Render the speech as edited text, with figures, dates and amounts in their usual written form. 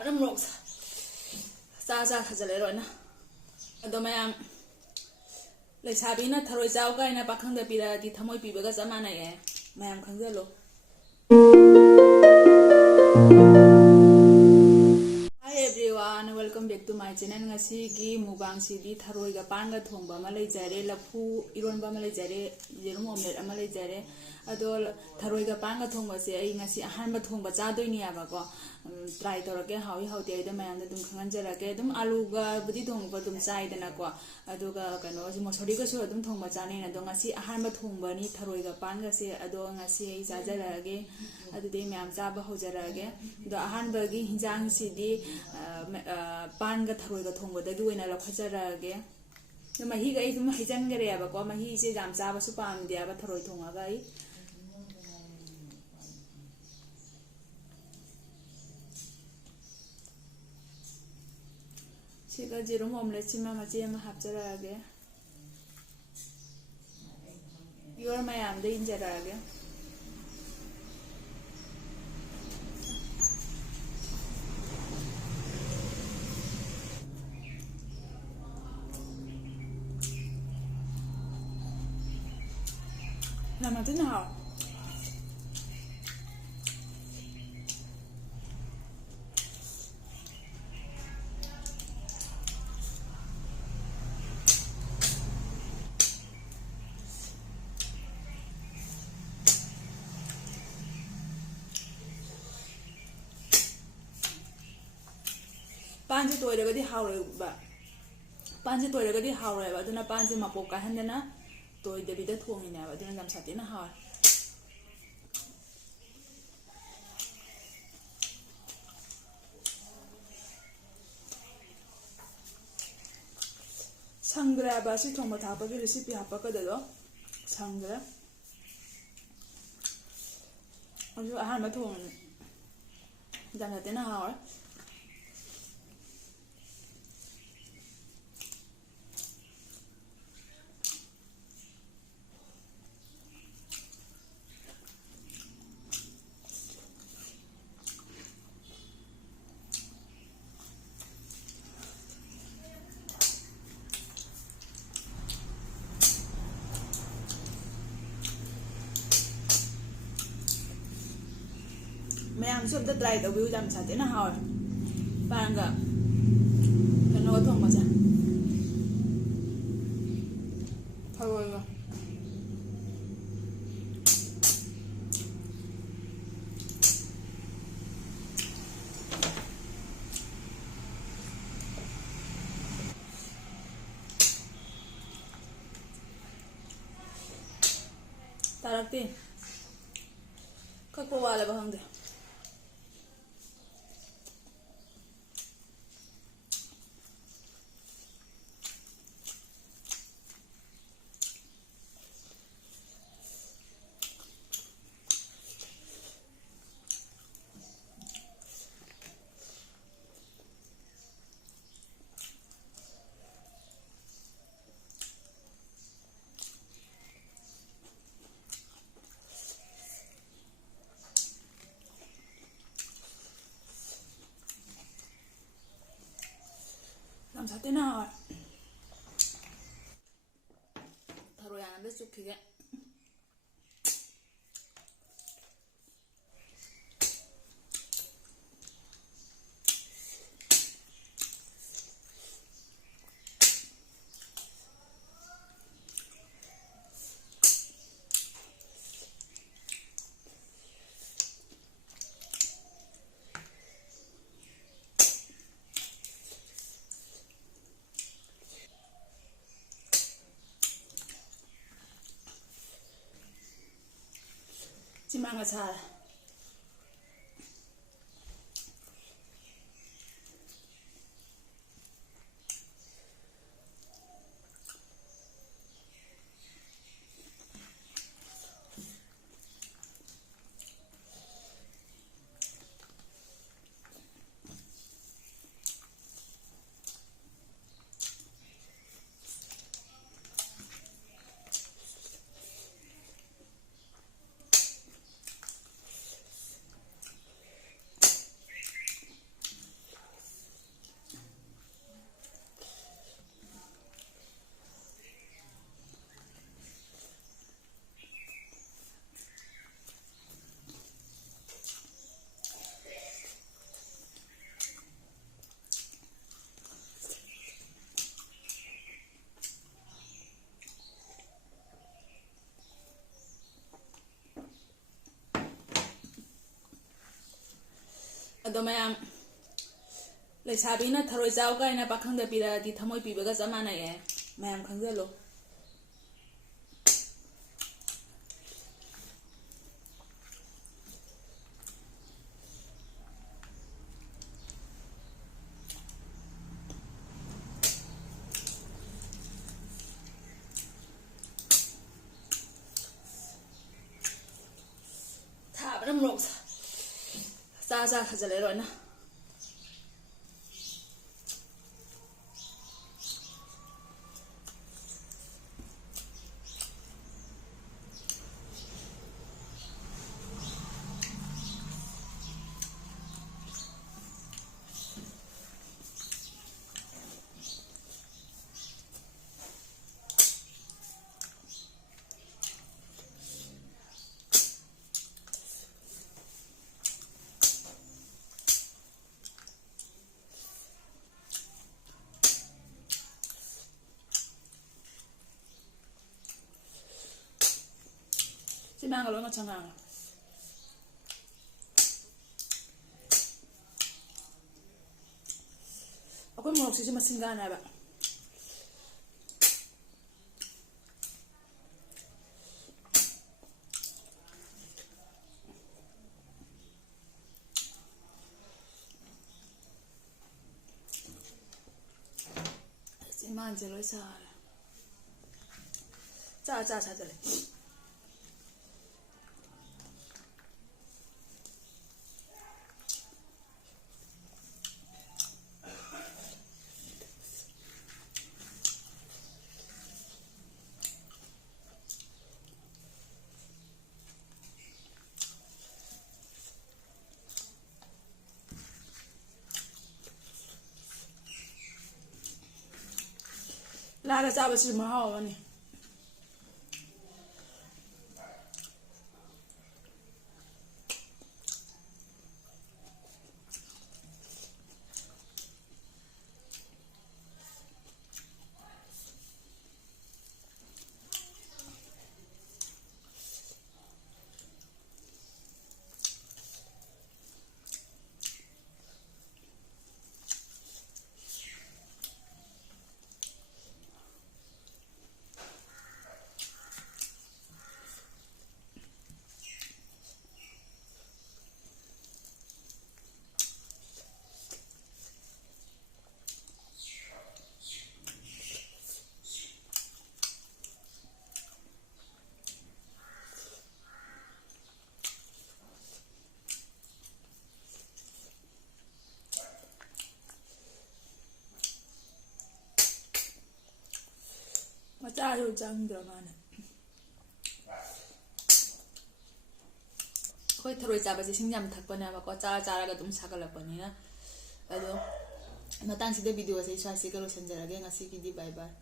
ꯁꯥꯕꯅ ꯃꯣꯔꯣꯛ ꯆꯥ ꯈꯖꯜꯂꯦ ꯂꯣꯏꯅ ꯑꯗꯣ ꯃꯌꯥꯝ ꯂꯩꯁꯥꯕꯤꯅ ꯊꯔꯣꯏ ꯆꯥꯎ ꯀꯥꯏꯅ ꯄꯥꯈꯪꯗ ꯄꯤꯔꯛꯑꯗꯤ ꯊꯃꯣꯏ ꯄꯤꯕꯒ ꯆꯞ ꯃꯥꯟꯅꯩꯌꯦ ꯃꯌꯥꯝ ꯈꯪꯖꯜꯂꯣ Hi everyone, welcome back to my channel. Ngasi mukbang sidi tharoi ga pan ga thongba ama leijare, lafu ironba ama leijare, jerum omelette ama leijare. Ado tharoi ga pan ga thongba se ai ngasi ahanba thongba chadoini aba ko try torake hawi hauti ai da mayam da dum khanganjarake dum alu ga budi thongba dum chai dana ko aduga kano si mosori ga su dum thongba chane na do ngasi ahanba thongba ni tharoi ga pan ga se ado ngasi ai chajarage adu de mayam chaba hojarage do ahanba gi hinjang sidi pan ga tharoi ga thongba da gi wena la khajarage do mahi ga ai dum hijan gare aba ko mahi se jam chaba su pam dia ba tharoi thonga ga ai Siga jerum omelette chima machi ama hapjarage yor mayam de injarage Nama tin hao Panji toiragadi hauroba Panji toiragadi hauroba aduna panji mapok kahandana toy debida thongine aba aduna jam satina haur Sangra ba si thongba thapa gi recipe hapaka do sangra aju ahan ma thong jam satina haur Mayam sub da try da view jam chate na haur panga kano thong ma cha hawa tarakti kakko wala ba hangde jam satina haur tharoi anda chukhiga chimanga cha ꯑꯗꯣ ꯃꯌꯥꯝ ꯂꯩꯁꯥꯕꯤꯅ ꯊꯔꯣꯏ ꯆꯥꯎ ꯀꯥꯏꯅ ꯄꯥꯈꯪꯗ ꯄꯤꯔꯛꯑꯗꯤ ꯊꯃꯣꯏ ꯄꯤꯕꯒ ꯆꯞ ꯃꯥꯟꯅꯩꯌꯦ ꯃꯌꯥꯝ ꯈꯪꯖꯜꯂꯣ ꯊꯥꯕꯅ ꯃꯣꯔꯣꯛ ꯆꯥ ꯈꯖꯜꯂꯦ ꯂꯣꯏꯅ ꯁꯤꯃꯥꯡꯒ ꯂꯣꯏꯅ ꯆꯪꯉꯥꯡꯉꯦ ꯑꯩꯈꯣꯏ ꯃꯣꯔꯣꯛꯁꯤꯁꯨ ꯃꯁꯤꯡ ꯒꯥꯅꯦꯕ ꯆꯤꯟꯕꯥꯟꯁꯦ ꯂꯣꯏ ꯁꯥꯔꯦ ꯁꯥꯖꯜꯂꯦ ꯂꯥꯗ ꯆꯥꯕꯁꯤꯁꯨ ꯃꯍꯥꯎ ꯑꯃꯅꯤ ꯃꯆꯥꯁꯨ ꯆꯪꯗ꯭ꯔ ꯃꯥꯅ ꯑꯩꯈꯣꯏ ꯊꯔꯣꯏ ꯆꯥꯕꯁꯦ ꯏꯁꯤꯡ ꯌꯥꯝ ꯊꯛꯄꯅꯦꯕꯀꯣ ꯆꯥꯔꯒ ꯑꯗꯨꯝ ꯁꯥꯒꯠꯂꯛꯄꯅꯤꯅ ꯑꯗꯣ ꯃꯇꯥꯡꯁꯤꯗ ꯚꯤꯗꯤꯑꯣꯁꯦ ꯁ꯭ꯋꯥꯏꯁꯤꯒ ꯂꯣꯏꯁꯤꯟꯖꯔꯒꯦ ꯉꯁꯤꯒꯤꯗꯤ ꯕꯥꯏ ꯕꯥꯏ